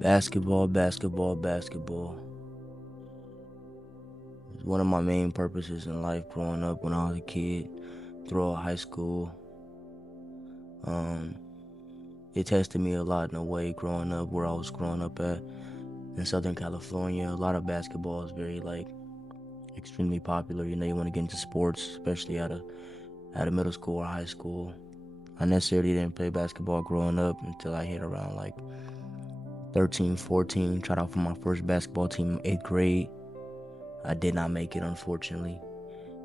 Basketball, basketball, basketball. It's one of my main purposes in life growing up when I was a kid, throughout high school. Um, it tested me a lot in a way growing up where I was growing up at in Southern California. A lot of basketball is very extremely popular. You know, you want to get into sports, especially out of middle school or high school. I necessarily didn't play basketball growing up until I hit around 13, 14. Tried out for my first basketball team in 8th grade. I did not make it, unfortunately.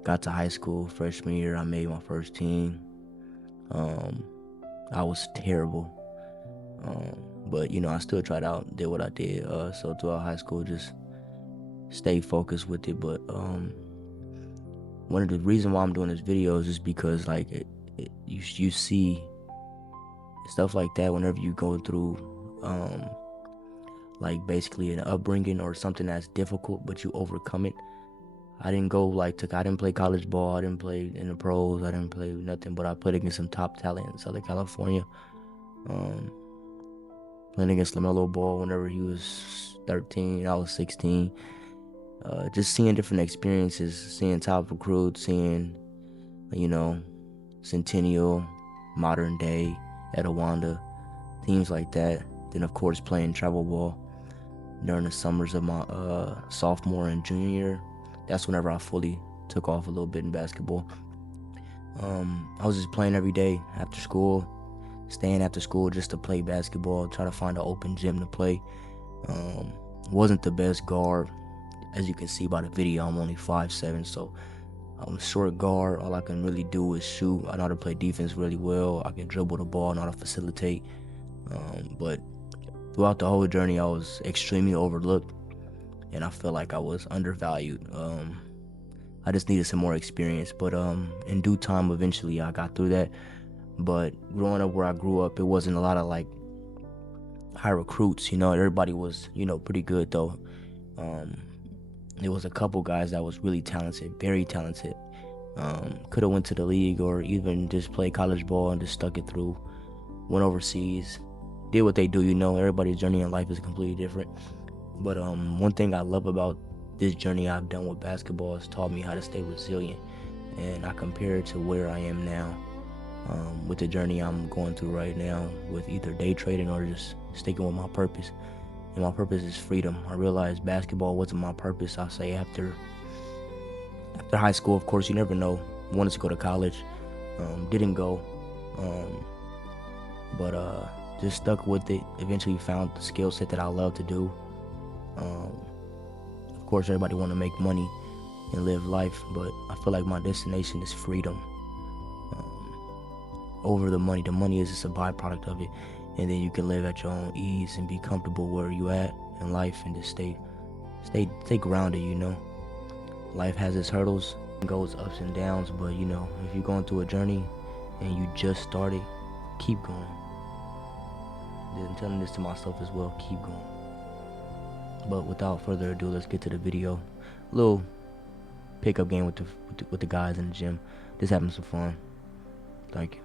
Got to high school, freshman year, I made my first team. Um, I was terrible. But, I still tried out, did what I did. So throughout high school, just stay focused with it. But one of the reasons why I'm doing this video is just because, you see stuff like that whenever you go through, basically an upbringing or something that's difficult, but you overcome it. I didn't I didn't play college ball. I didn't play in the pros. I didn't play nothing, but I played against some top talent in Southern California. Um, Playing against LaMelo Ball whenever he was 13, I was 16. Just seeing different experiences, seeing top recruits, seeing, you know, Centennial, Modern Day, Etowanda, teams like that. Then, of course, playing travel ball during the summers of my sophomore and junior year. That's whenever I fully took off a little bit in basketball. I was just playing every day after school, staying after school just to play basketball, try to find an open gym to play. Wasn't the best guard. As you can see by the video, I'm only 5'7", so I'm a short guard. All I can really do is shoot. I know how to play defense really well. I can dribble the ball, know how to facilitate. But throughout the whole journey, I was extremely overlooked, and I felt like I was undervalued. I just needed some more experience, but in due time, eventually I got through that. But growing up where I grew up, it wasn't a lot of high recruits. Everybody was pretty good though. There was a couple guys that was really talented, very talented. Could have went to the league or even just played college ball and just stuck it through. Went overseas, did what they do. Everybody's journey in life is completely different. But one thing I love about this journey I've done with basketball has taught me how to stay resilient, and I compare it to where I am now, with the journey I'm going through right now with either day trading or just sticking with my purpose. And my purpose is freedom. I realized basketball wasn't my purpose. I'll say after high school, of course, you never know. Wanted to go to college, didn't go, but just stuck with it. Eventually found the skill set that I love to do. Of course, everybody want to make money and live life, but I feel like my destination is freedom over the money. The money is just a byproduct of it, and then you can live at your own ease and be comfortable where you at in life and just stay grounded. Life has its hurdles, goes ups and downs, but if you're going through a journey and you just started, keep going. I'm telling this to myself as well, keep going. But without further ado, let's get to the video. A little pickup game with the guys in the gym. Just having some fun. Thank you.